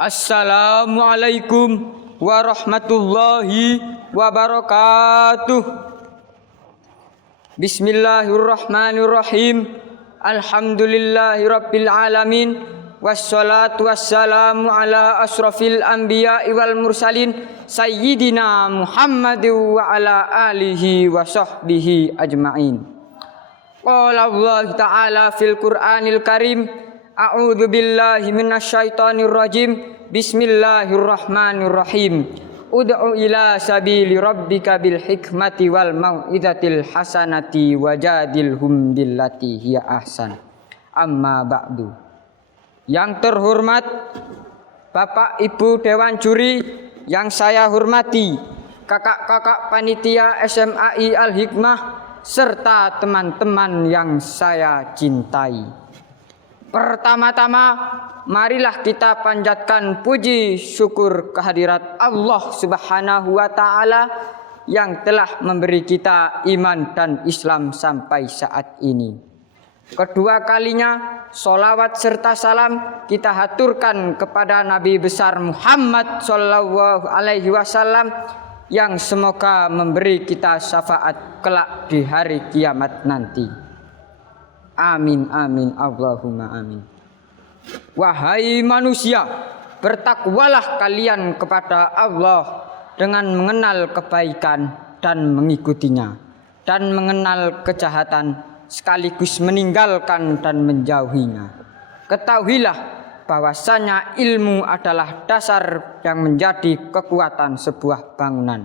Assalamualaikum warahmatullahi wabarakatuh. Bismillahirrahmanirrahim. Alhamdulillahirabbil alamin. Wassalatu wassalamu ala asrafil anbiya'i wal mursalin sayyidina Muhammadin wa ala alihi wa sahbihi ajma'in. Qala Allah ta'ala fil Qur'anil Karim. A'udzu billahi minasyaitonir rajim. Bismillahirrahmanirrahim. Ud'u ila sabili rabbika bil hikmati wal mau'izatil hasanati wajadilhum billati hiya ahsan. Amma ba'du. Yang terhormat Bapak Ibu Dewan Juri yang saya hormati, kakak-kakak panitia SMAI Al-Hikmah serta teman-teman yang saya cintai. Pertama-tama, marilah kita panjatkan puji syukur kehadirat Allah Subhanahu wa Ta'ala yang telah memberi kita iman dan Islam sampai saat ini. Kedua kalinya, sholawat serta salam kita haturkan kepada Nabi besar Muhammad Sallallahu Alaihi Wasallam yang semoga memberi kita syafaat kelak di hari kiamat nanti. Amin, amin, Allahumma amin. Wahai manusia, bertakwalah kalian kepada Allah dengan mengenal kebaikan dan mengikutinya, dan mengenal kejahatan sekaligus meninggalkan dan menjauhinya. Ketahuilah bahwasanya ilmu adalah dasar yang menjadi kekuatan sebuah bangunan.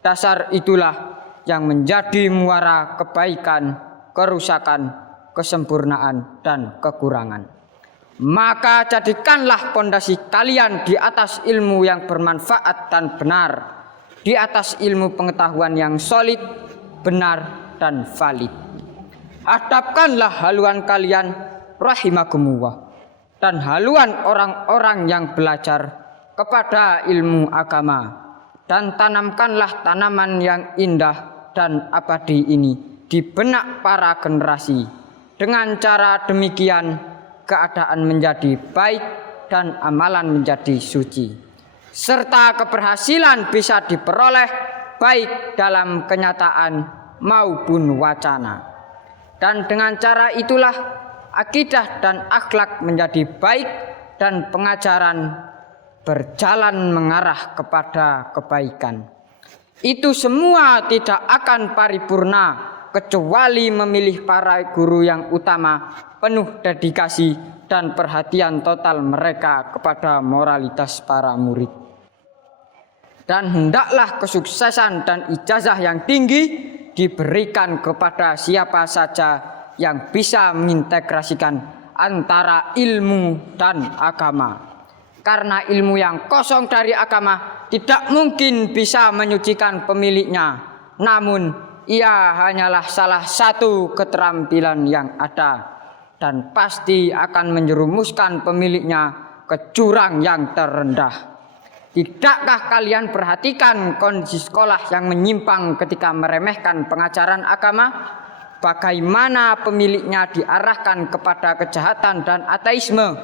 Dasar itulah yang menjadi muara kebaikan, kerusakan, kesempurnaan dan kekurangan. Maka jadikanlah pondasi kalian di atas ilmu yang bermanfaat dan benar, di atas ilmu pengetahuan yang solid, benar dan valid. Hadapkanlah haluan kalian rahimakumullah dan haluan orang-orang yang belajar kepada ilmu agama, dan tanamkanlah tanaman yang indah dan abadi ini di benak para generasi. Dengan cara demikian, keadaan menjadi baik dan amalan menjadi suci, serta keberhasilan bisa diperoleh baik dalam kenyataan maupun wacana. Dan dengan cara itulah akidah dan akhlak menjadi baik dan pengajaran berjalan mengarah kepada kebaikan. Itu semua tidak akan paripurna kecuali memilih para guru yang utama, penuh dedikasi dan perhatian total mereka kepada moralitas para murid. Dan hendaklah kesuksesan dan ijazah yang tinggi diberikan kepada siapa saja yang bisa mengintegrasikan antara ilmu dan agama. Karena ilmu yang kosong dari agama tidak mungkin bisa menyucikan pemiliknya, namun ia hanyalah salah satu keterampilan yang ada dan pasti akan menjerumuskan pemiliknya ke jurang yang terendah. Tidakkah kalian perhatikan kondisi sekolah yang menyimpang ketika meremehkan pengajaran agama? Bagaimana pemiliknya diarahkan kepada kejahatan dan ateisme?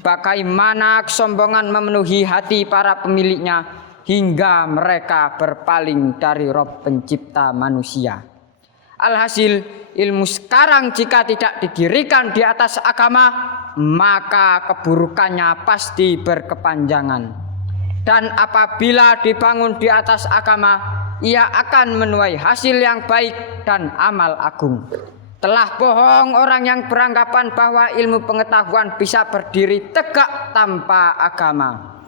Bagaimana kesombongan memenuhi hati para pemiliknya hingga mereka berpaling dari Rob pencipta manusia? Alhasil, ilmu sekarang jika tidak didirikan di atas agama, maka keburukannya pasti berkepanjangan. Dan apabila dibangun di atas agama, ia akan menuai hasil yang baik dan amal agung. Telah bohong orang yang beranggapan bahwa ilmu pengetahuan bisa berdiri tegak tanpa agama.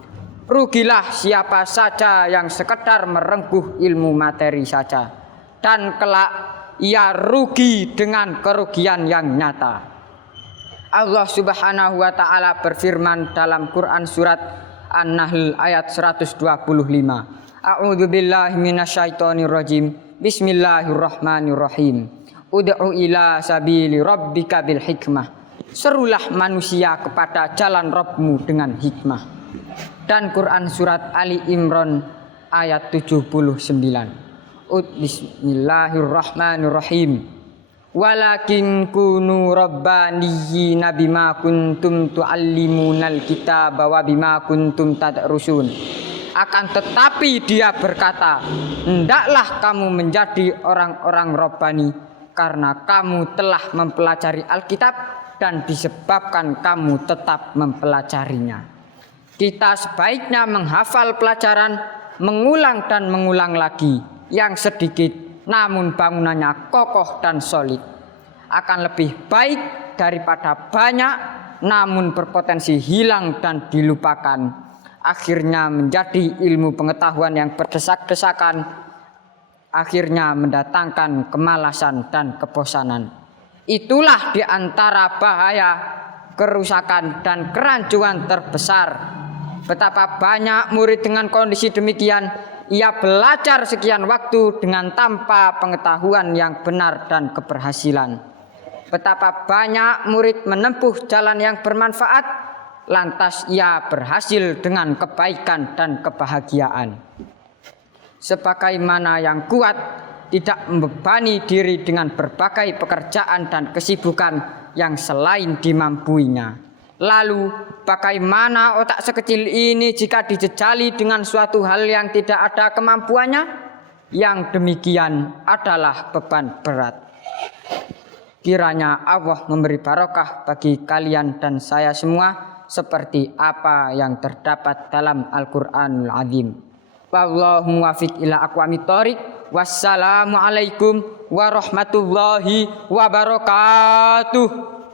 Rugilah siapa saja yang sekedar merengkuh ilmu materi saja, dan kelak ia rugi dengan kerugian yang nyata. Allah Subhanahu wa Ta'ala berfirman dalam Quran surat An-Nahl ayat 125. A'udzu billahi minasyaitonir rajim. Bismillahirrahmanirrahim. Ud'u ila sabili rabbika bil hikmah. Serulah manusia kepada jalan Rabbmu dengan hikmah. Dan Quran surat Ali Imran ayat 79. Bismillahirrahmanirrahim. walakin kunu rabbaniyina bima kuntum tuallimunal kitaba wa bima kuntum tadrusun. Akan tetapi dia berkata, hendaklah kamu menjadi orang-orang Rabbani karena kamu telah mempelajari Alkitab dan disebabkan kamu tetap mempelajarinya. Kita sebaiknya menghafal pelajaran, mengulang dan mengulang lagi, yang sedikit namun bangunannya kokoh dan solid. Akan lebih baik daripada banyak namun berpotensi hilang dan dilupakan. Akhirnya menjadi ilmu pengetahuan yang berdesak-desakan, akhirnya mendatangkan kemalasan dan kebosanan. Itulah di antara bahaya, kerusakan dan kerancuan terbesar. Betapa banyak murid dengan kondisi demikian, ia belajar sekian waktu dengan tanpa pengetahuan yang benar dan keberhasilan. Betapa banyak murid menempuh jalan yang bermanfaat, lantas ia berhasil dengan kebaikan dan kebahagiaan. Sebagaimana yang kuat tidak membebani diri dengan berbagai pekerjaan dan kesibukan yang selain dimampuinya. Lalu bagaimana otak sekecil ini jika dijejali dengan suatu hal yang tidak ada kemampuannya? Yang demikian adalah beban berat. Kiranya Allah memberi barokah bagi kalian dan saya semua, seperti apa yang terdapat dalam Al-Qur'anul Azim. Wallahu muwaffiq ila aqwamit thoriq. Wassalamualaikum warahmatullahi wabarakatuh.